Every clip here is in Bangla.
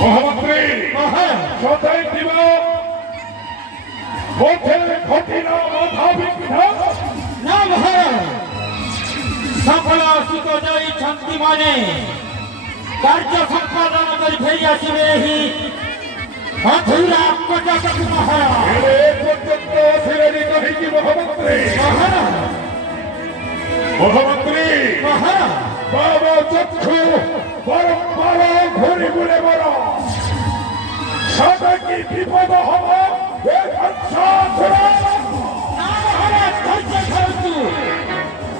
মহামন্ত্রী সদাই দিব পথে ঘটিল বাধা বিঘ্ন না মহারাজ সকল সুত জয়ী শান্তি মানে কার্য সম্পাদন করে ফেরি আসবে এই মথুরা কটক মহারাজ পর্যন্ত ফেরেনি কহিছি মহামন্ত্রী মহামন্ত্রী বাবা চক্ষু পরম্পর ঘুরি ঘুরে বড় সদা কি বিপদ হব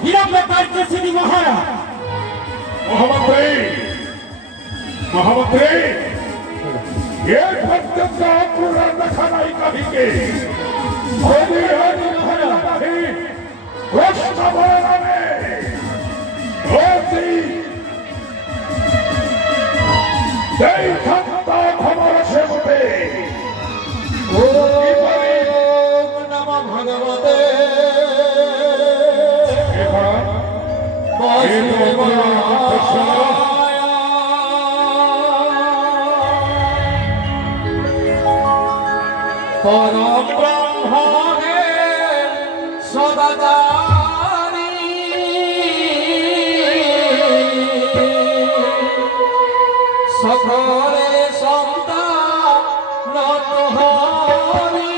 বিলম্ব কার্য সিদ্ধি মহারাজ মহামন্ত্রী মহামন্ত্রী এর পর্যন্ত পুরা দেখা নাই কাহিকে যদি হরি ভরা নাহি কষ্ট বলে নামে ধরতি এই সত্তা খবর সে মতে ওম নমঃ ভগবতে পরম ব্রহ্মে সদাচারী সকলে সন্তান হরি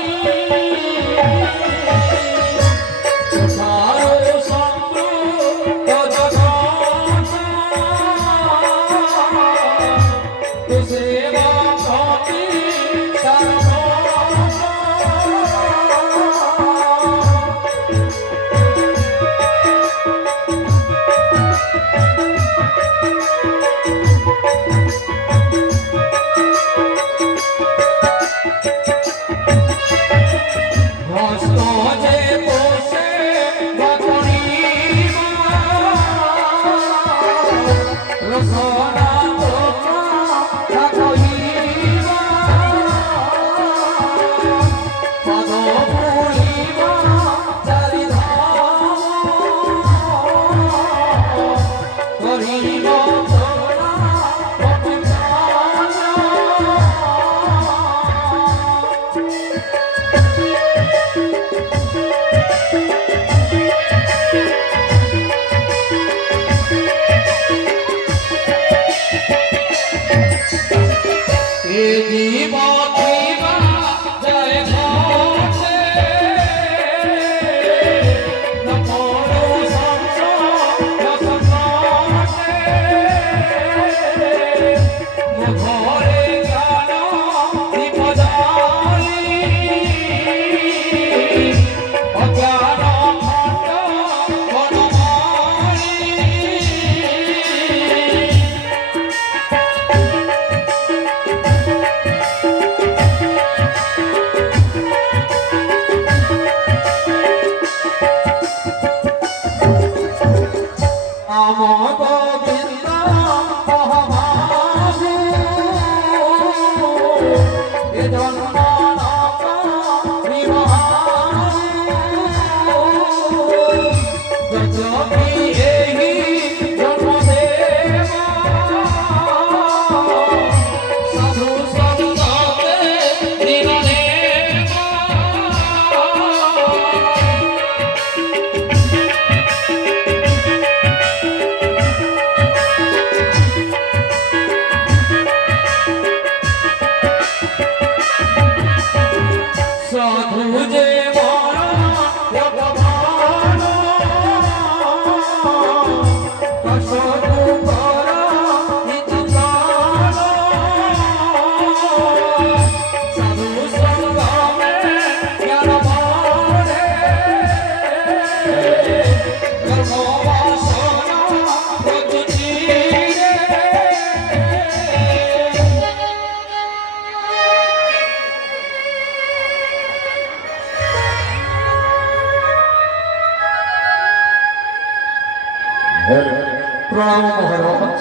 প্রণাম মহারাজ।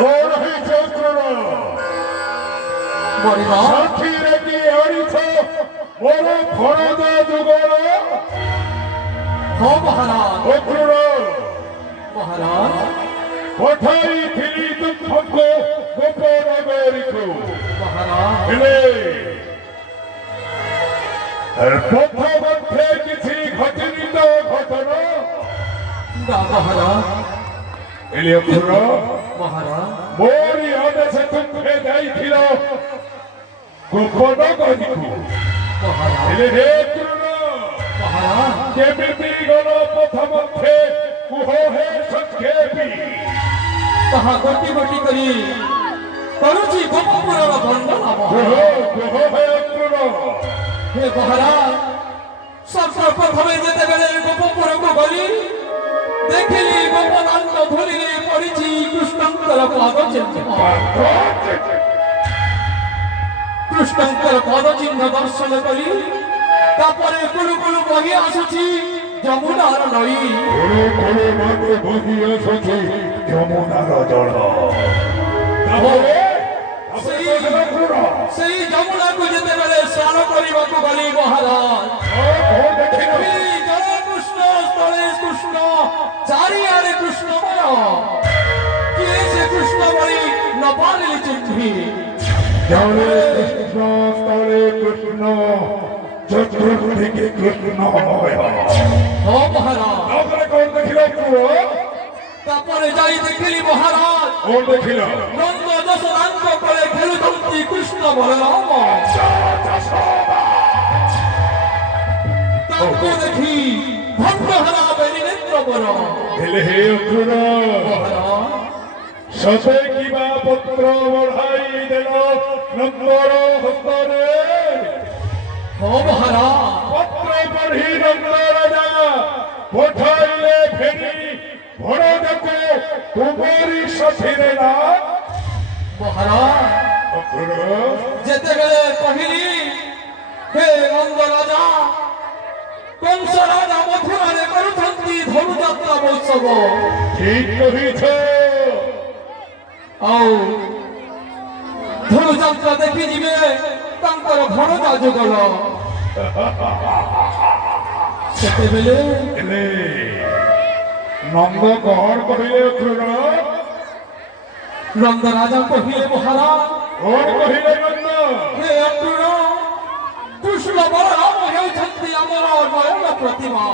ও রহি চক্র বলিবা সাক্ষী রেখে আড়িছ বড় ফরদ যুগর হো মহারাজ। চক্র মহারাজ পঠাই ফিরি দুঃখক গোপন ହେଲେ ପଥ ମଧ୍ୟରେ କିଛି ଘଟିନି ତ ଘଟଣା না মহারাজ ହେଲେ ଅସୁର মহারাজ ମୋରି ଆଦେଶ ତୁମ୍ଭେ ଯାଇଥିଲ ଗୋପନ କରିକୁ মহারাজ ହେଲେ ହେ ଅସୁର মহারাজ କେମିତି ଗଲ ପଥ ମଧ୍ୟରେ କୁହ ହେ ସଂକ୍ଷେପୀ তাহা গোটি গোটি করি করুছি গোপপুরর বন্দনা କୁହ মহারাজ କୁହ ହେ ଅସୁର হে মহারাজ সর্বপ্রথমে যেতেবেলে গোপপুরকু গলি দেখিলি গোপদান্ত ধুলিরে পড়িছি কৃষ্ণঙ্কর পদচিহ্ন কৃষ্ণঙ্কর পদচিহ্ন দর্শন করি তারপরে কুলু কুলু বহি আসুছি যমুনার নই কুলু কুলু মাকে বহি আସୁଛି ଯମୁନାର ଜଳ ତାପରେ সেই যমুনাକୁ যেତେବେଳେ স্নান କରିବାକୁ ଗଲି ମହାରାଜ ଦେଖିଲି ଜଳେ କୃଷ୍ଣ ସ୍ଥଳେ କୃଷ୍ଣ ଚାରିଆଡେ କୃଷ୍ଣମୟ କିଏ ସେ କୃଷ୍ଣ ଭଳି ନ ପାରିଲି ଚିହ୍ନି ଜଳେ କୃଷ୍ଣ ସ୍ଥଳେ କୃଷ୍ଣ ଚତୁର୍ଦିକେ କୃଷ୍ଣମୟ ହଁ ମହାରାଜ ତାପରେ କଣ ଦେଖିଲ ପୁଅ ତାପରେ ଯାଇ ଦେଖିଲି ମହାରାଜ କଣ ଦେଖିଲ ନନ୍ଦ ଯଶୋଦାଙ୍କ କୋଳେ ଖେଳୁଛନ୍ତି କୃଷ୍ଣ ବଳରାମ ତାଙ୍କୁ ଦେଖି ଭଣ୍ଡ ହେଲା ବେଲି ନେତ୍ରବର ହେଲେ ହେ ଅସୁର ମହାରାଜ ସତେ କିବା ପତ୍ର ବଢାଇ ଦେଲ ନନ୍ଦର ହସ୍ତରେ ହଁ ମହାରାଜ ପତ୍ର ପଢି ନନ୍ଦ ରାଜା ପଠାଇଲେ ଫେରି ଭଣଜାକୁ ତୁମରି ସାଥିରେ ନା ମହାରାଜ ଅସୁର ଯେତେବେଳେ କହିଲି ହେ ନନ୍ଦ ରାଜା କଂସ ରାଜା ମଥୁରାରେ କରୁଛନ୍ତି ଧନୁଯାତ୍ରା ମହୋତ୍ସବ ଠିକ କହିଛ ଆଉ ଧନୁଯାତ୍ରା ଦେଖି ଯିବେ ତାଙ୍କର ଭଣଜା ଯୁଗଳ ସେତେବେଳେ ହେଲେ ନନ୍ଦ କଣ କହିଲେ ଅସୁର ନନ୍ଦ ରାଜା କହିଲେ ମହାରାଜ କଣ କହିଲେ ନନ୍ଦ ହେ ଅର୍ଜୁନ କୃଷ୍ଣ ବଳରାମ ହେଉଛନ୍ତି ଆମର ନୟନ ପ୍ରତିମା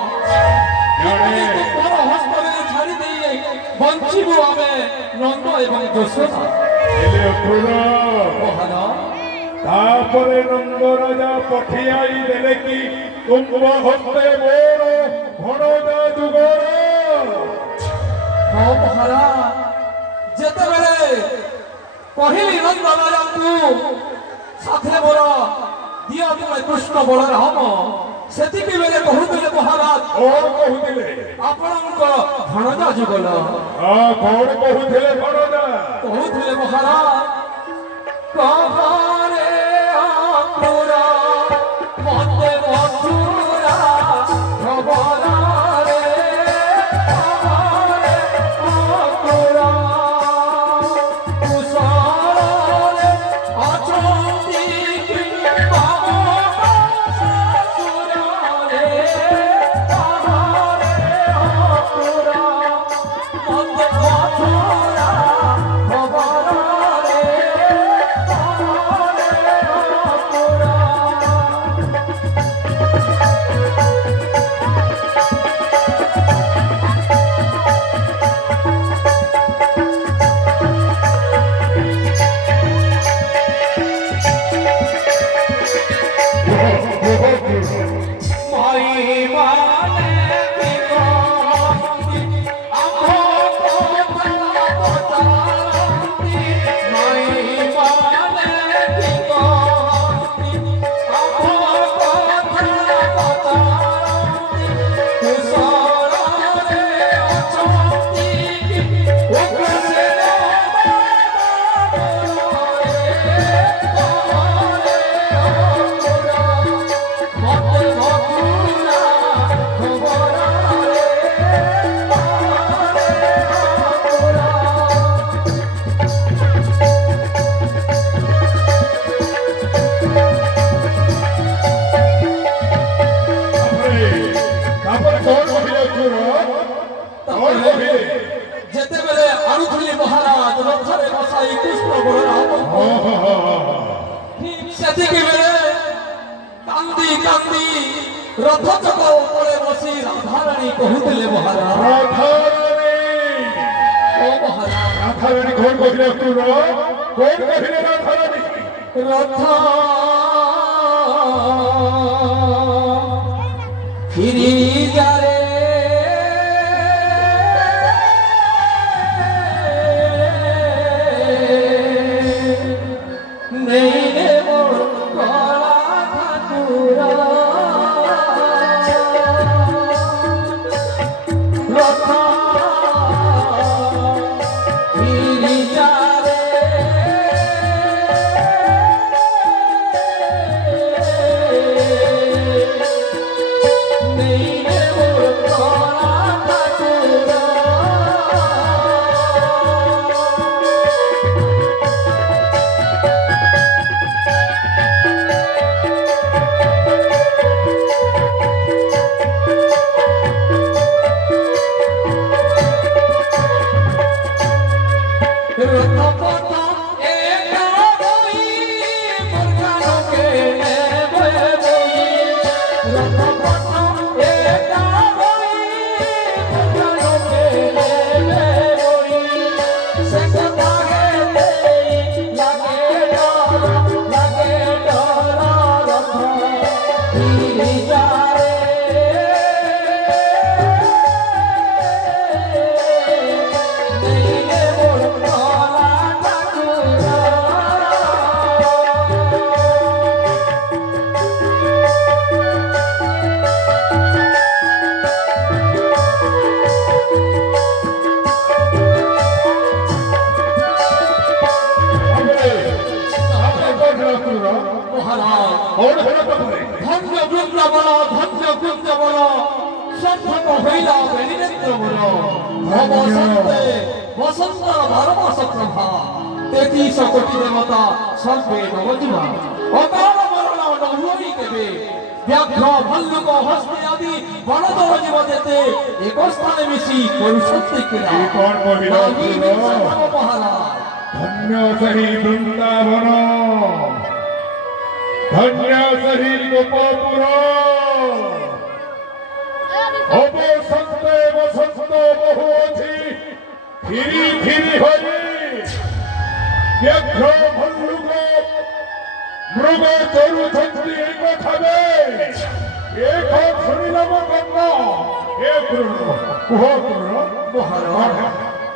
ତୁମର ହସ୍ତରେ ଛାଡ଼ି ଦେଇ ବଞ୍ଚିବୁ ଆମେ ନନ୍ଦ ଏବଂ ଯଶୋଦା ହେଲେ ଅସୁର ମହାରାଜ ତାପରେ ନନ୍ଦ ରାଜା ପଠିଆଇ ଦେଲେ କି ତୁମ ହସ୍ତେ ମୋର ଭଣଜା ଯୁଗଳ ହଁ ମହାରାଜ ଯେତେବେଳେ କହିଲି ନନ୍ଦ ରାଜାଙ୍କୁ ସାଥେ ମୋର ଦିଅ ତୁମେ କୃଷ୍ଣ ବଳରାମ ସେତିକି ବେଳେ କହୁଥିଲେ ମହାରାଜ କଣ କହୁଥିଲେ ଆପଣଙ୍କ ଭଣଜା ଯୁଗଲ କଣ କହୁଥିଲେ ଭଣଜା କହୁଥିଲେ ମହାରାଜ କହରେ ଅଙ୍କୁରା ମତେ ମଥୁରା ଭବନରେ କହରେ ଅଙ୍କୁରା କୁଶଳରେ ଅଛନ୍ତି କି ବାମ ଶାଶୁରରେ କହରେ ଅଙ୍କୁରା ମତେ ମଥୁରା ଭବନରେ সেদিকে বেড়ে কান্দি কান্দি রথ চক উপরে বসি রাধারানী কহুଥିଲେ মহারাজ রাধারানী ও মহারাজ রাধারানী কোন কহিলে অক্রূর কোন কহিলে রাধারানী রথ ফিরি যারে নেই রে মোর কলা ঠাকুরা রথ ফিরি যারে নেই রে মোর কলা ঠাকুরা ধন্য বৃন্দাবন ধন্য বৃন্দাবন সার্থক হইলা বেণীনেত্র বল ভবসন্তে বসন্ত ভারবস প্রভা 33 কোটি দেবতা সর্বে নবজীবা অকাল মরণ নহুই দেবে ব্যাঘ্র ভল্লুক হস্তি আদি বনতর জীব যেতে এক স্থানে মিশি করু সত্যি কিনা এই কোন কহিলে অক্রূর মহারাজ ধন্য সহি বৃন্দাবন ধন্য সহি গোপপুর অবসন্তে বসন্ত বহু অধি ফিরি ফিরি হই ব্যাঘ্র ভল্লুক মৃগ চরুছন্তি এই কথাবে এক শুনিলাম কন্যা হে অক্রূর কুহ অক্রূর মহারাজ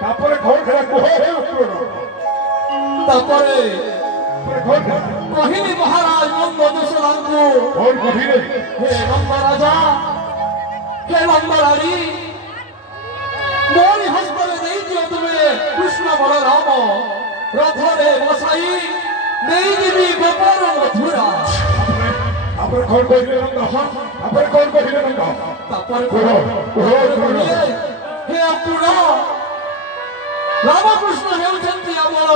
তারপরে ঘর খেলা কুহ হে অক্রূর তারপরে ঘর খেলা কহিনী মহারাজ নন্দ দোষরাঙ্গু ঘর কহিলে হে নন্দ রাজা হে নন্দ রানী মোরি হস্তরে দেইছিও তুমি কৃষ্ণ বলরাম রথরে বসাই নেই দিবি গোপর মথুরা তারপরে ঘর কহিলে নন্দ তারপরে ঘর কহিলে নন্দ তারপরে কুহ কুহ অক্রূর হে অক্রূর রামকৃষ্ণ হেউଛନ୍ତି ଆମର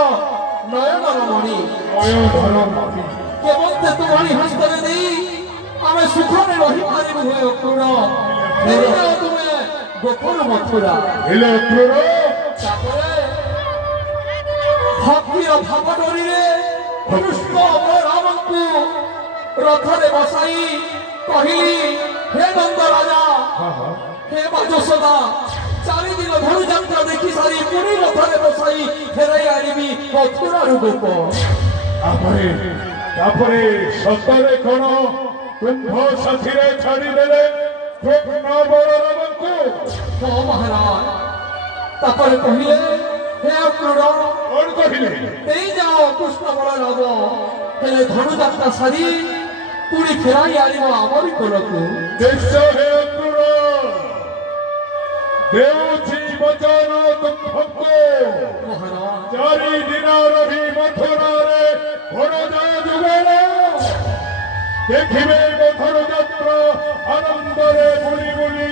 ନୟନର ମଣି କେବଳ ତୁମରି ହସ୍ତରେ ଦେଇ ଆମେ ସୁଖରେ ରହିପାରିବୁ ହେ ଅକ୍ରୂର ଫେରିଯାଅ ତୁମେ ଗୋପର ମଥୁରା ହେଲେ ଅକ୍ରୂର ତାପରେ ଭକ୍ତିର ଭାବ ଡୋରିରେ କୃଷ୍ଣ ବଳରାମଙ୍କୁ ରଥରେ ବସାଇ କହିଲି ହେ ନନ୍ଦ ରାଜା ହେ ମା ଯଶୋଦା 4 ଦିନ ଧନୁଯାତ୍ରା ଦେଖି ସାରି ପୁଣି ରଥରେ ବସାଇ ଫେରାଇ ଆଣିବି ମଥୁରାରୁ ଗୋପ ତାପରେ ସତରେ କଣ ତୁମ୍ଭ ସାଥିରେ ଛାଡ଼ିଦେଲେ କୃଷ୍ଣ ବଳରାମଙ୍କୁ ହଁ ମହାରାଜ ତାପରେ କହିଲେ ହେ ଅକ୍ରୂର କଣ କହିଲେ ନେଇଯାଅ କୃଷ୍ଣ ବଳରାମ ହେଲେ ଧନୁଯାତ୍ରା ସାରି ପୁଣି ଫେରାଇ ଆଣିବ ଆମରି କୋଳକୁ ନିଶ୍ଚୟ ହେ ଅକ୍ରୂର ଦେଉଛି ବଚନ ତୁମ୍ଭଙ୍କୁ ମହାରାଜ 4 ଦିନ ରହି ମଥୁରାରେ ଘୋଡ଼ଜା ଯୁଗଳ ଦେଖିବେ ମଥୁର ଯାତ୍ରା ଆନନ୍ଦରେ ବୁଲି ବୁଲି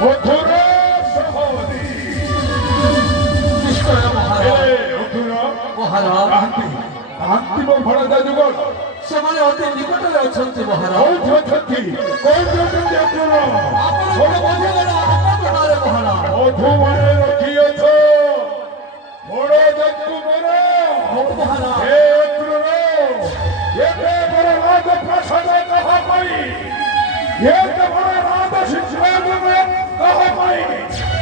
ମଥୁରା ସହରୀ ନିଶ୍ଚୟ ମହାରାଜ ଅକ୍ରୂର ମହାରାଜ ଅନ୍ତିମ ଘୋଡ଼ଜା ଯୁଗଳ ସେମାନେ ଅତି ନିକଟରେ ଅଛନ୍ତି ମହାରାଜ କୋଉଠି ଅଛନ୍ତି କୋଉଠି ଅଛନ୍ତି ଅକ୍ରୂର ଆପଣଙ୍କ ମଧୁଗଣ ଅପଟଣାରେ ମହାରାଜ ମଧୁମାନେ ରଖିଅଛ ବଡ଼ ଯାକୁ ମର ହଉ ମହାରାଜ ହେ ଅକ୍ରୂର এতে বড় রাজ প্রাসাদে কাহা পাই এতে বড় রাজ শিক্ষা দেবে কাহা পাই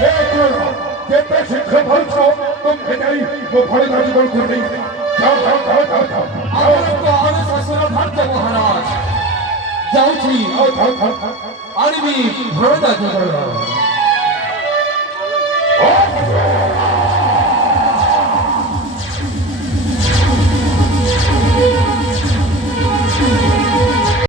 হে করো যেতে শিক্ষা বলছো তুমি যাই ও বড় রাজ বল করবি যাও যাও যাও যাও যাও ଆପଣଙ୍କ ଅନୁଶାସନ ଭ୍ରାନ୍ତ ମହାରାଜ ଯାଉଛି যাও যাও যাও ଆଣିବି ଭରଦା ଯୋଗଳ